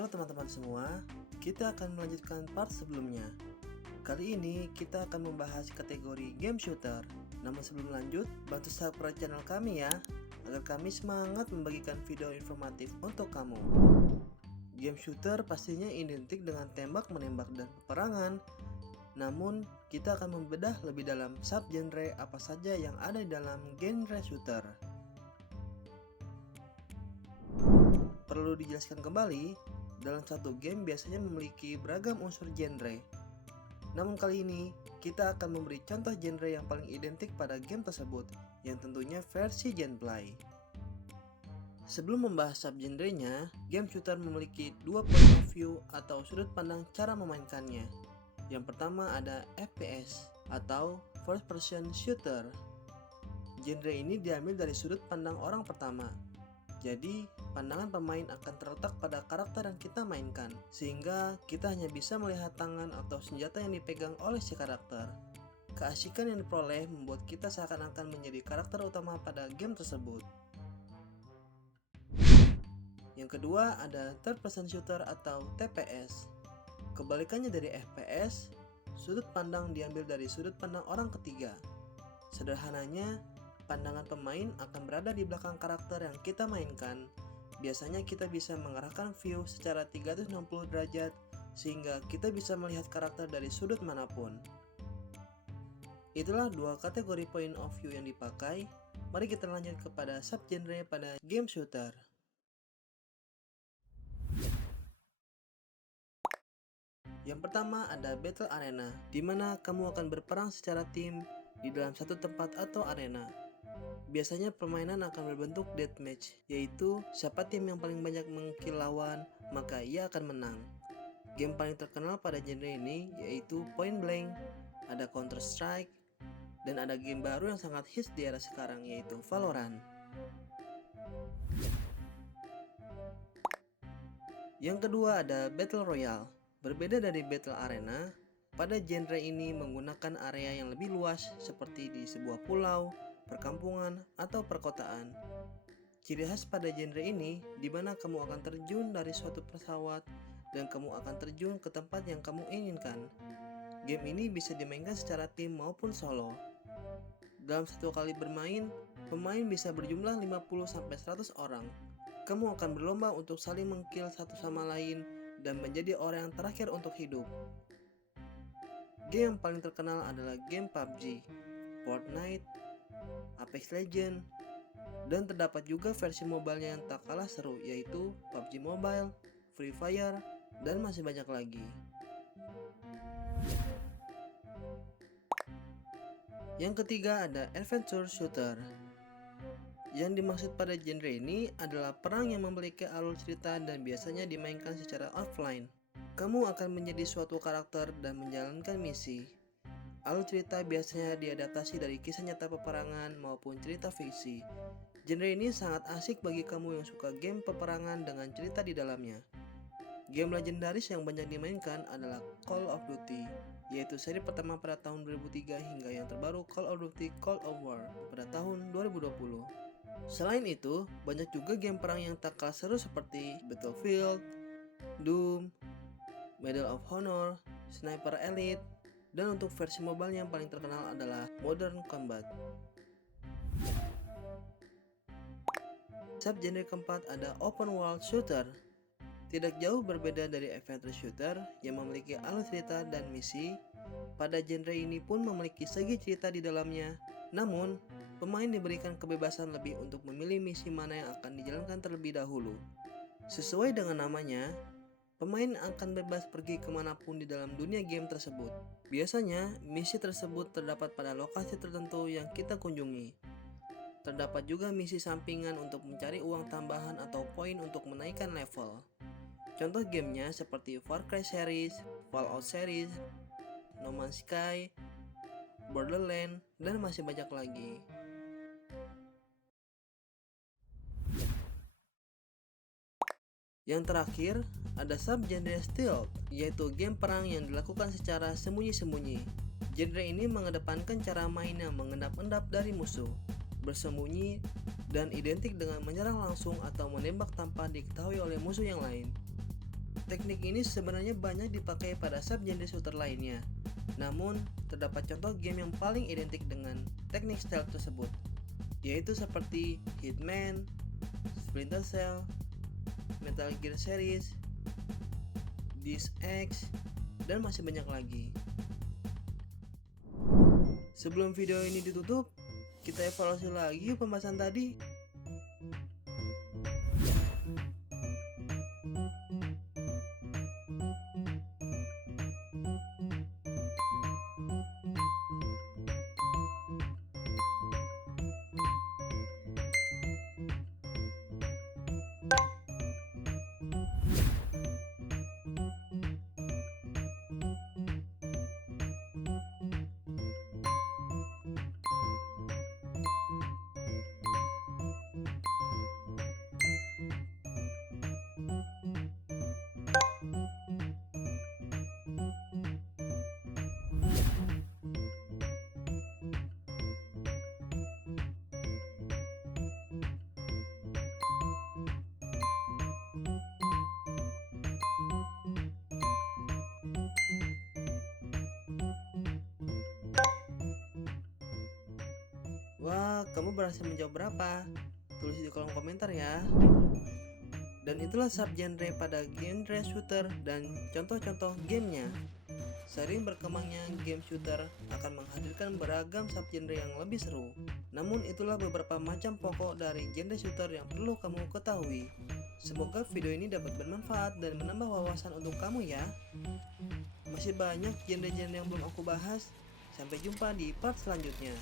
Halo teman-teman semua, kita akan melanjutkan part sebelumnya. Kali ini kita akan membahas kategori game shooter. Namun sebelum lanjut, bantu subscribe channel kami ya, agar kami semangat membagikan video informatif untuk kamu. Game shooter pastinya identik dengan tembak, menembak, dan peperangan. Namun, kita akan membedah lebih dalam subgenre apa saja yang ada di dalam genre shooter. Perlu dijelaskan kembali, dalam satu game biasanya memiliki beragam unsur genre. Namun kali ini, kita akan memberi contoh genre yang paling identik pada game tersebut, yang tentunya versi gameplay. Sebelum membahas subgenrenya, game shooter memiliki dua point of view atau sudut pandang cara memainkannya. Yang pertama ada FPS atau First Person Shooter. Genre ini diambil dari sudut pandang orang pertama. Jadi, pandangan pemain akan terletak pada karakter yang kita mainkan, sehingga kita hanya bisa melihat tangan atau senjata yang dipegang oleh si karakter. Keasikan yang diperoleh membuat kita seakan-akan menjadi karakter utama pada game tersebut. Yang kedua ada Third Person Shooter atau TPS. Kebalikannya dari FPS, sudut pandang diambil dari sudut pandang orang ketiga. Sederhananya, pandangan pemain akan berada di belakang karakter yang kita mainkan. Biasanya kita bisa mengarahkan view secara 360 derajat sehingga kita bisa melihat karakter dari sudut manapun. Itulah dua kategori point of view yang dipakai. Mari kita lanjut kepada subgenre pada game shooter. Yang pertama ada Battle Arena, di mana kamu akan berperang secara tim di dalam satu tempat atau arena. Biasanya permainan akan berbentuk deathmatch, yaitu siapa tim yang paling banyak meng-kill lawan, maka ia akan menang. Game paling terkenal pada genre ini yaitu Point Blank, ada Counter Strike, dan ada game baru yang sangat hits di era sekarang yaitu Valorant. Yang kedua ada Battle Royale. Berbeda dari Battle Arena, pada genre ini menggunakan area yang lebih luas seperti di sebuah pulau, perkampungan, atau perkotaan. Ciri khas pada genre ini di mana kamu akan terjun dari suatu pesawat dan kamu akan terjun ke tempat yang kamu inginkan. Game ini bisa dimainkan secara tim maupun solo. Dalam satu kali bermain, pemain bisa berjumlah 50-100 orang. Kamu akan berlomba untuk saling meng-kill satu sama lain dan menjadi orang yang terakhir untuk hidup. Game yang paling terkenal adalah game PUBG, Fortnite, Apex Legends, dan terdapat juga versi mobile yang tak kalah seru yaitu PUBG Mobile, Free Fire, dan masih banyak lagi. Yang ketiga ada Adventure Shooter. Yang dimaksud pada genre ini adalah perang yang memiliki alur cerita dan biasanya dimainkan secara offline. Kamu akan menjadi suatu karakter dan menjalankan misi. Alur cerita biasanya diadaptasi dari kisah nyata peperangan maupun cerita fiksi. Genre ini sangat asik bagi kamu yang suka game peperangan dengan cerita di dalamnya. Game legendaris yang banyak dimainkan adalah Call of Duty, yaitu seri pertama pada tahun 2003 hingga yang terbaru Call of Duty Cold War pada tahun 2020. Selain itu, banyak juga game perang yang tak kalah seru seperti Battlefield, Doom, Medal of Honor, Sniper Elite, dan untuk versi mobile yang paling terkenal adalah Modern Combat. Subgenre keempat ada Open World Shooter. Tidak jauh berbeda dari Adventure Shooter yang memiliki alur cerita dan misi. Pada genre ini pun memiliki segi cerita di dalamnya. Namun, pemain diberikan kebebasan lebih untuk memilih misi mana yang akan dijalankan terlebih dahulu. Sesuai dengan namanya, pemain akan bebas pergi kemanapun di dalam dunia game tersebut. Biasanya, misi tersebut terdapat pada lokasi tertentu yang kita kunjungi. Terdapat juga misi sampingan untuk mencari uang tambahan atau poin untuk menaikkan level. Contoh gamenya seperti Far Cry series, Fallout series, No Man's Sky, Borderlands, dan masih banyak lagi. Yang terakhir, ada subgenre stealth, yaitu game perang yang dilakukan secara sembunyi-sembunyi. Genre ini mengedepankan cara main yang mengendap-endap dari musuh, bersembunyi, dan identik dengan menyerang langsung atau menembak tanpa diketahui oleh musuh yang lain. Teknik ini sebenarnya banyak dipakai pada subgenre shooter lainnya. Namun, terdapat contoh game yang paling identik dengan teknik stealth tersebut, yaitu seperti Hitman, Splinter Cell, Metal Gear Series, Deus Ex, dan masih banyak lagi. Sebelum video ini ditutup, kita evaluasi lagi yuk pembahasan tadi. Wah, kamu berhasil menjawab berapa? Tulis di kolom komentar ya. Dan itulah subgenre pada genre shooter dan contoh-contoh gamenya. Sering berkembangnya game shooter akan menghadirkan beragam subgenre yang lebih seru. Namun itulah beberapa macam pokok dari genre shooter yang perlu kamu ketahui. Semoga video ini dapat bermanfaat dan menambah wawasan untuk kamu ya. Masih banyak genre-genre yang belum aku bahas. Sampai jumpa di part selanjutnya.